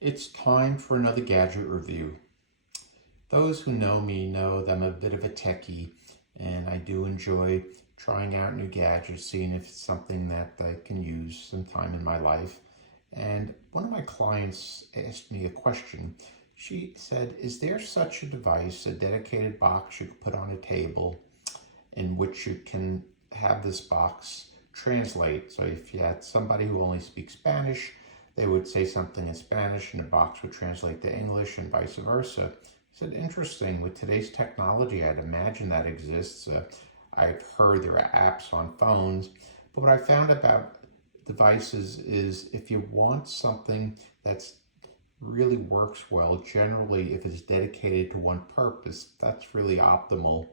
It's time for another gadget review. Those who know me know that I'm a bit of a techie and I do enjoy trying out new gadgets, seeing if it's something that I can use sometime in my life. And one of my clients asked me a question. She said, is there such a device, a dedicated box you could put on a table in which you can have this box translate? So if you had somebody who only speaks Spanish, they would say something in Spanish and the box would translate to English and vice versa. I said, interesting, with today's technology, I'd imagine that exists. I've heard there are apps on phones, but what I found about devices is if you want something that's really works well, generally if it's dedicated to one purpose, that's really optimal.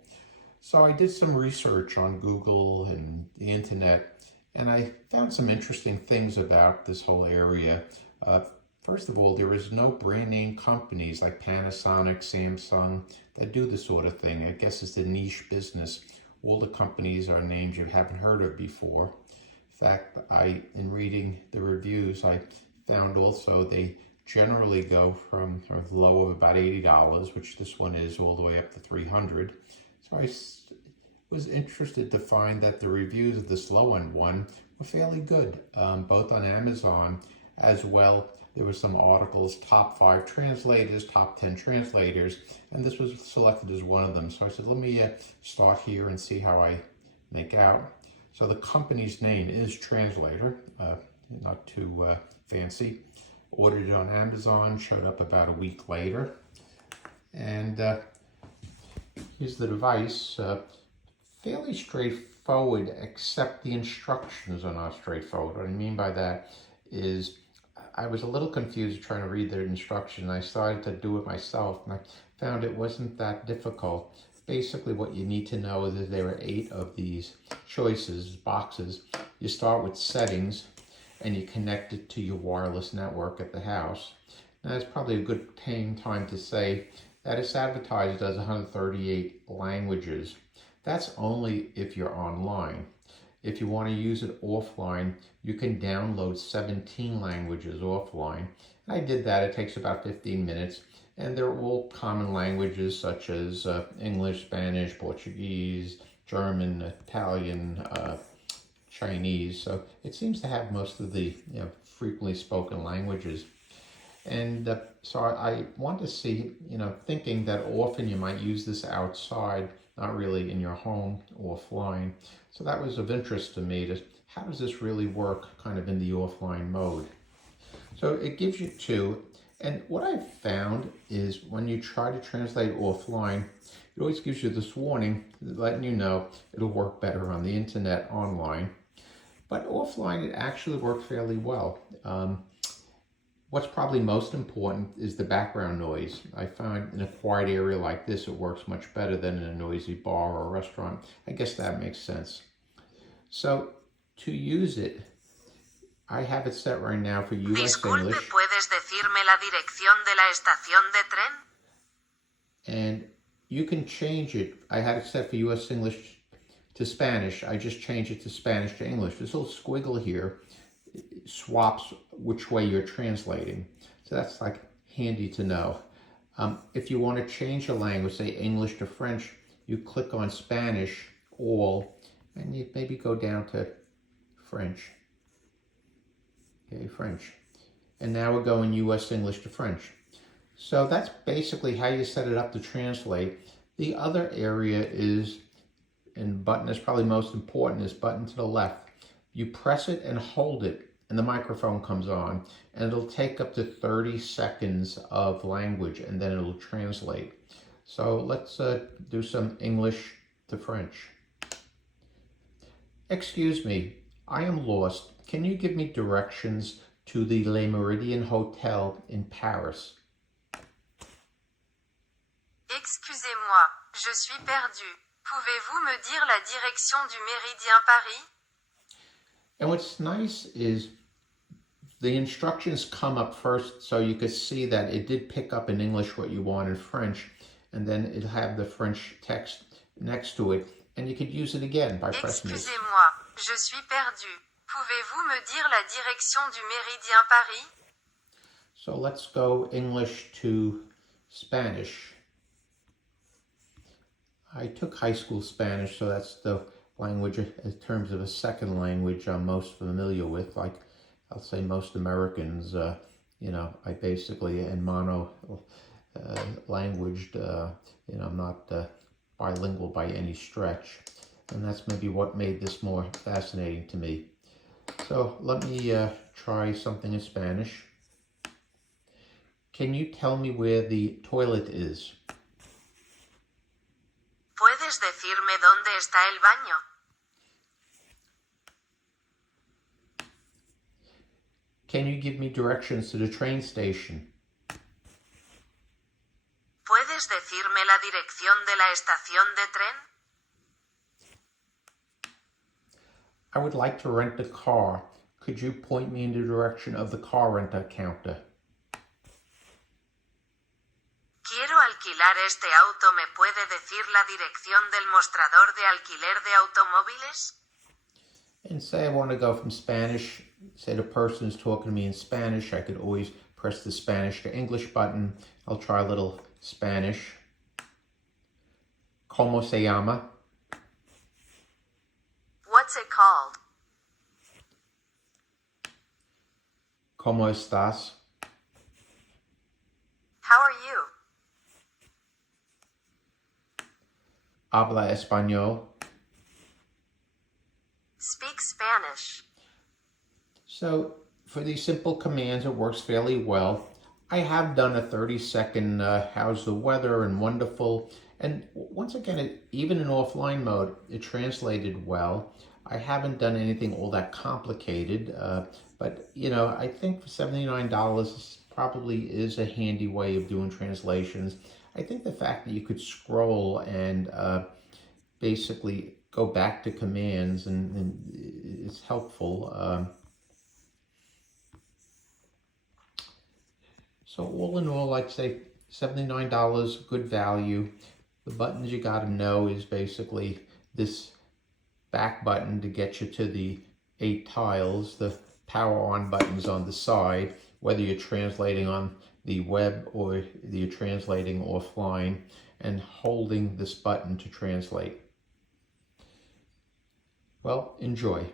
So I did some research on Google and the internet, and I found some interesting things about this whole area. Uh, First of all, there is no brand name companies like Panasonic, Samsung that do this sort of thing. I guess it's a niche business. All the companies are names you haven't heard of before. In fact, in reading the reviews, I found also they generally go from a low of about $80, which this one is, all the way up to $300. So I was interested to find that the reviews of this low-end one were fairly good, both on Amazon as well. There were some articles, top 5 translators, top 10 translators, and this was selected as one of them. So I said, let me start here and see how I make out. So the company's name is Translator, not too fancy. Ordered it on Amazon, showed up about a week later. And here's the device. Fairly straightforward, except the instructions are not straightforward. What I mean by that is I was a little confused trying to read their instruction. I started to do it myself, and I found it wasn't that difficult. Basically, what you need to know is that there are 8 of these choices, boxes. You start with settings, and you connect it to your wireless network at the house. Now, it's probably a good time to say that it's advertised as 138 languages. That's only if you're online. If you want to use it offline, you can download 17 languages offline. I did that. It takes about 15 minutes. And they're all common languages such as English, Spanish, Portuguese, German, Italian, Chinese. So it seems to have most of the frequently spoken languages. And so I want to see, thinking that often you might use this outside, not really in your home or offline. So that was of interest to me, to how does this really work kind of in the offline mode? So it gives you 2. And what I've found is when you try to translate offline, it always gives you this warning letting you know it'll work better on the internet online. But offline, it actually worked fairly well. What's probably most important is the background noise. I found in a quiet area like this, it works much better than in a noisy bar or restaurant. I guess that makes sense. So to use it, I have it set right now for US Disculpe, English. ¿puedes decirme la dirección de la estación de tren? And you can change it. I had it set for US English to Spanish. I just changed it to Spanish to English. This little squiggle here swaps which way you're translating. So that's like handy to know. If you want to change a language, say English to French, you click on Spanish, all, and you maybe go down to French. Okay, French. And now we're going US English to French. So that's basically how you set it up to translate. The other area is, and button is probably most important, is button to the left. You press it and hold it, and the microphone comes on, and it'll take up to 30 seconds of language, and then it'll translate. So let's do some English to French. Excuse me, I am lost. Can you give me directions to the Le Méridien Hotel in Paris? Excusez-moi, je suis perdu. Pouvez-vous me dire la direction du Méridien Paris? And what's nice is the instructions come up first, so you could see that it did pick up in English what you want in French, and then it'll have the French text next to it, and you could use it again by pressing it. Excusez-moi, je suis perdu. Pouvez-vous me dire la direction du Méridien Paris? So let's go English to Spanish. I took high school Spanish, so that's the language in terms of a second language I'm most familiar with. Like I'll say most Americans, I basically in mono languaged, I'm not bilingual by any stretch. And that's maybe what made this more fascinating to me. So let me try something in Spanish. Can you tell me where the toilet is? ¿Puedes decirme dónde está el baño? Can you give me directions to the train station? ¿Puedes decirme la dirección de la estación de tren? I would like to rent a car. Could you point me in the direction of the car rental counter? Quiero alquilar este auto. ¿Me puede decir la dirección del mostrador de alquiler de automóviles? And say I want to go from Spanish, say the person is talking to me in Spanish, I could always press the Spanish to English button. I'll try a little Spanish. ¿Cómo se llama? What's it called? ¿Cómo estás? How are you? Habla español. Speak Spanish. So for these simple commands, it works fairly well. I have done a 30-second how's the weather and wonderful. And once again, even in offline mode, it translated well. I haven't done anything all that complicated, but I think for $79 probably is a handy way of doing translations. I think the fact that you could scroll and basically go back to commands and it's helpful. So all in all, I'd say $79, good value. The buttons you got to know is basically this back button to get you to the 8 tiles, the power on buttons on the side, whether you're translating on the web or you're translating offline, and holding this button to translate. Well, enjoy.